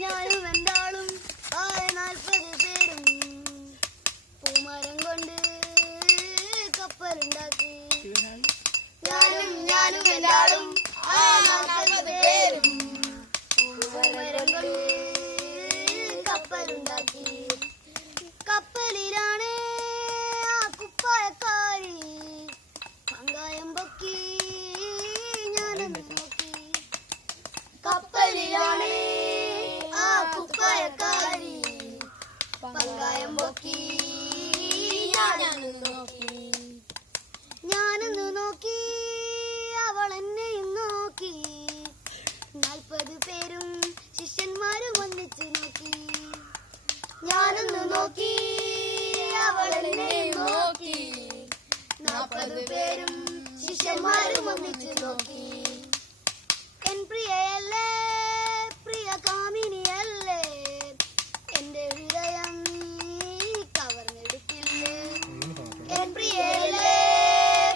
ഞാനും എന്താളും 40 പേരും പൂമരം കൊണ്ട് കപ്പലുണ്ടാക്കി. ഞാനും എന്താളും 40 പേരും പൂമരം കൊണ്ട് കപ്പലുണ്ടാക്കി. കപ്പലിലാണ് ആ കുപ്പായക്കാരി പങ്കായം പൊക്കി ഞാനൊന്ന് നോക്കി. കപ്പലിലാണ് ആ കുപ്പായക്കാരി പങ്കായം പൊക്കി ഞാനൊന്ന് നോക്കി. അവൾ എന്നെയും നോക്കി. 40 പേരും ശിഷ്യന്മാരും ഒന്നിച്ചു നോക്കി. ഞാനൊന്ന് നോക്കി. അവൾ എന്നെയും നോക്കി. 40 പേരും ശിഷ്യന്മാരും ഒന്നിച്ചു നോക്കി. എൻ പ്രിയയല്ലേ, പ്രിയ കാമിനിയല്ലേ, എന്റെ ഹൃദയം നീ കവർന്നെടുക്കില്ലേ. എൻ പ്രിയയല്ലേ,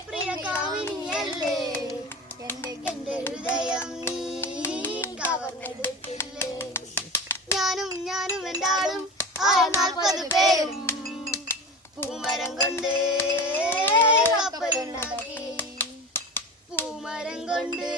പ്രിയ കാമിനിയല്ലേ, എന്റെ ഹൃദയം നീ കവർന്നെടുക്കില്ലേ. ഞാനും എന്താളും 40 പേരും പൂമരം കൊണ്ട് കപ്പലുണ്ടാക്കി. പൂമരം കൊണ്ട്